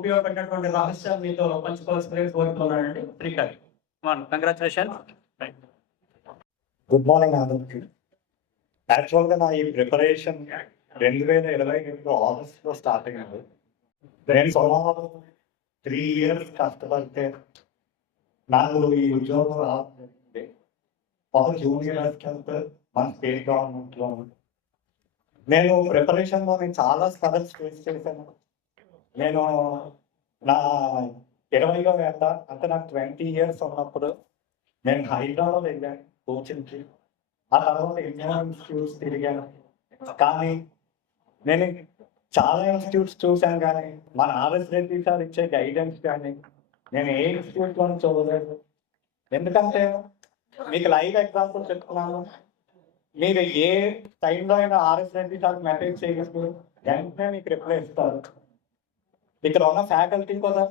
ఉపయోగపడినటువంటి రహస్యాలు మీతో పంచుకోవాల్సిన కోరుతున్నానండి. శ్రీకారి congratulation. Good morning అందరికి. యాక్చువల్గా నా ఈ ప్రిపరేషన్ 2022 ఆగస్ట్లో స్టార్ట్ అయ్యింది. నేను సుమారు 3 years కష్టపడితే నాకు ఈ ఉద్యోగం రావాలంటే ఒక జూనియర్ అసిస్టెంట్ మన స్టేట్ గవర్నమెంట్లో నేను ప్రిపరేషన్లో చాలా స్ట్రగల్స్ ఫేస్ చేశాను. నేను నా 20వ ఏట అంటే నాకు 20 years ఉన్నప్పుడు నేను హైదరాబాద్ వెళ్ళాను కోచింగ్కి. ఆ తర్వాత ఎన్నో ఇన్స్టిట్యూట్స్ తిరిగాను. కానీ నేను చాలా ఇన్స్టిట్యూట్స్ చూశాను, కానీ మన ఆర్ఎస్ రెడ్డి సార్ ఇచ్చే గైడెన్స్ కానీ నేను ఏ ఇన్స్టిట్యూట్లోనూ చూడలేదు. ఎందుకంటే మీకు లైవ్ ఎగ్జాంపుల్ చెప్తున్నాను. మీరు ఏ టైంలో అయినా ఆర్ఎస్ రెడ్డి సార్ మెసేజ్ చేయగలరు, వెంటనే మీకు రిప్లై ఇస్తారు. ఇక్కడ ఉన్న ఫ్యాకల్టీ కూడా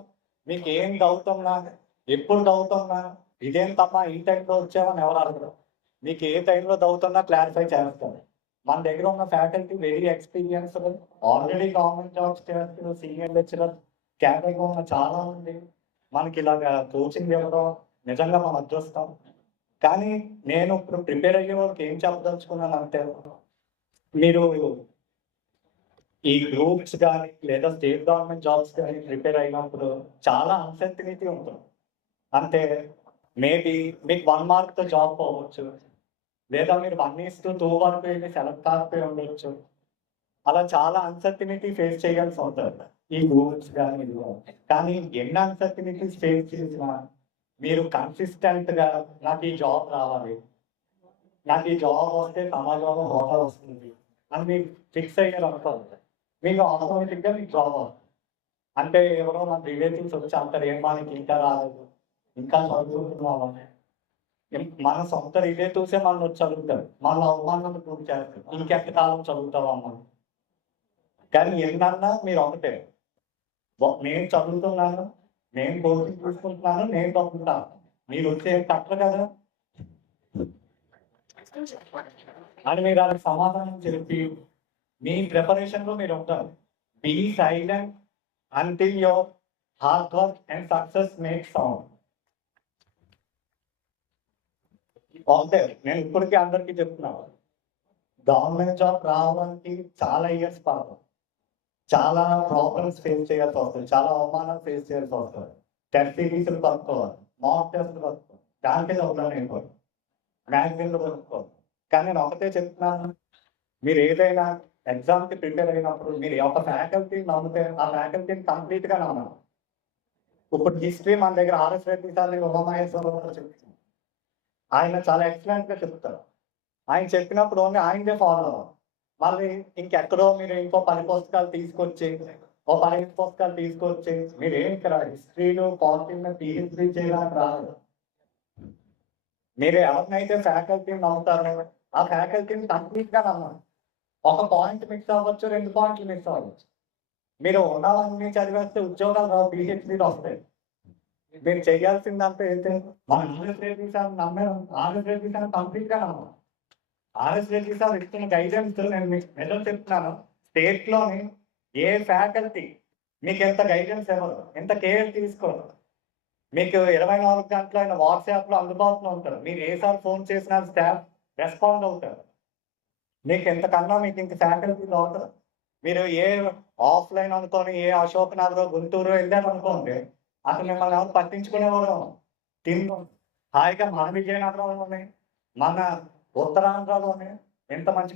మీకు ఏం డౌట్ ఉన్నా, ఎప్పుడు డౌట్ ఉన్నా, ఇదేం తప్ప ఈ టైంలో వచ్చామని ఎవరు అడగరు. మీకు ఏ టైంలో డౌట్ ఉన్నా క్లారిఫై చేస్తారు. మన దగ్గర ఉన్న faculty very experienced, already government jobs చేస్తున్నారు, సీనియర్ లెక్చరర్ క్యాటరీగా ఉన్న చాలా ఉంది. మనకి ఇలాగ కోచింగ్ ఇవ్వడం నిజంగా మన అదృష్టం. కానీ నేను ఇప్పుడు ప్రిపేర్ అయ్యే వాళ్ళకి ఏం చెప్పదలుచుకున్నాను అంటే, మీరు ఈ గ్రూప్స్ కానీ లేదా స్టేట్ గవర్నమెంట్ జాబ్స్ కానీ ప్రిపేర్ అయినప్పుడు చాలా అన్సర్టనిటీ ఉంటుంది. అంటే మేబీ మీకు 1 markతో జాబ్ పోవచ్చు, లేదా మీరు 1:2 వరకు వెళ్ళి సెలెక్ట్ కాకపోయి ఉండొచ్చు. అలా చాలా అన్సర్టనిటీ ఫేస్ చేయాల్సి ఉంటుంది ఈ గ్రూప్స్ కానీ. కానీ ఎన్ని అన్సర్టనిటీస్ ఫేస్ చేసినా మీరు కన్సిస్టెంట్గా నాకు ఈ జాబ్ రావాలి, నాకు ఈ జాబ్ వస్తే సమాజంలో హోదా వస్తుంది అని మీరు ఫిక్స్ అయ్యారు అనుకోండి, మీకు ఆటోమేటిక్గా మీకు జాబ్ అవుతుంది. అంటే ఎవరో మన రిలేటివ్స్ వచ్చి అంటారు, ఏం మనకి ఇంకా రాలేదు, ఇంకా చదువుతున్నాం అని. మన సొంత రిలేటివ్సే మనం వచ్చి చదువుతారు, మన అవమానం ప్రూవ్ చేస్తారు, ఇంకెంత కాలం చదువుతావా అమ్మ. కానీ ఏంటన్నా మీరు ఒకటే, నేను చదువుతున్నాను, నేను కోచింగ్ చూసుకుంటున్నాను, నేను చదువుతాను, మీరు వచ్చే తప్ప కదా అని మీరు వాళ్ళకి సమాధానం చెప్పి మీ ప్రిపరేషన్లో మీరు ఉంటారు. Be silent until your hard work and success make sound. Okay, నేను ఇప్పటికీ అందరికీ చెప్తున్నాను, గవర్నమెంట్ జాబ్ రావడానికి చాలా ఇయర్స్ పడుతుంది, చాలా ప్రాబ్లమ్స్ ఫేస్ చేయాల్సి వస్తుంది, చాలా అవమానాలు ఫేస్ చేయాల్సి వస్తుంది. టెస్ట్ సిరీస్లు కనుక్కోవాలి, మాక్ టెస్ట్లు కనుక్కోవాలి, దానికే చదువుతాను నేను మ్యాగజైన్లు కనుక్కోవాలి. కానీ నేను ఒకటే చెప్తున్నాను, మీరు ఏదైనా ఎగ్జామ్కి ప్రిపేర్ అయినప్పుడు మీరు ఒక ఫ్యాకల్టీని నమ్మితే ఆ ఫ్యాకల్టీని కంప్లీట్గా నమ్మాలి. ఇప్పుడు హిస్టరీ మన దగ్గర ఆర్ఎస్ రెడ్డి సార్ ఉమామహేశ్వరరావు చెప్తున్నాను, ఆయన చాలా ఎక్సలెంట్గా చెప్తారు. ఆయన చెప్పినప్పుడు ఓన్లీ ఆయనదే ఫాలో అవ్వాలి. మళ్ళీ ఇంకెక్కడో మీరు ఇంకో 10 పుస్తకాలు తీసుకొచ్చి, ఓ 15 పుస్తకాలు తీసుకొచ్చి మీరు ఏం ఇక్కడ హిస్టరీలో పాలిటిక్స్ పిహెచ్డీ చేయడానికి రాదు. మీరు ఎవరినైతే ఫ్యాకల్టీని నమ్ముతారో ఆ ఫ్యాకల్టీని కంప్లీట్గా నమ్మాలి. ఒక పాయింట్ మిస్ అవ్వచ్చు, 2 పాయింట్లు మిస్ అవ్వచ్చు. మీరు ఉన్నవన్నీ చదివేస్తే ఉద్యోగాలు రావు, పిహెచ్డీలు వస్తాయి. మీరు చేయాల్సిందంటే ఏంటంటే మన ఆర్ఎస్ రెడ్డి సార్ నమ్మారు, ఆర్ఎస్ రెడ్డి సార్ కంప్లీట్గా నమ్మాలి. ఆర్ఎస్ రెడ్డి సార్ ఇచ్చిన గైడెన్స్ నేను మీకు నిజం చెప్తున్నాను, స్టేట్లోని ఏ ఫ్యాకల్టీ మీకు ఎంత గైడెన్స్ ఇవ్వరు, ఎంత కేర్ తీసుకోరు. మీకు 24 గంటలు ఆయన వాట్సాప్లో అందుబాటులో ఉంటారు. మీరు ఏసారి ఫోన్ చేసినా స్టాఫ్ రెస్పాండ్ అవుతారు. మీకు ఎంతకన్నా మీకు ఇంక ఫ్యాకల్టీలో అవుతారు. మీరు ఏ ఆఫ్లైన్ అనుకోని ఏ అశోక్ నగర్ గుంటూరు వెళ్ళారు అనుకోండి, అసలు మిమ్మల్ని ఎవరు పట్టించుకునేవారు. హాయిగా మన విజయనగరంలోనే మన ఉత్తరాంధ్రలోనే ఎంత మంచి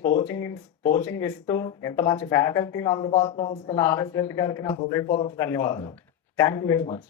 కోచింగ్ ఇస్తూ ఎంత మంచి ఫ్యాకల్టీని అందుబాటులో ఉంచుతున్న ఆర్ఎస్ రెడ్డి గారికి నా హృదయపూర్వక ధన్యవాదాలు. Thank you very much.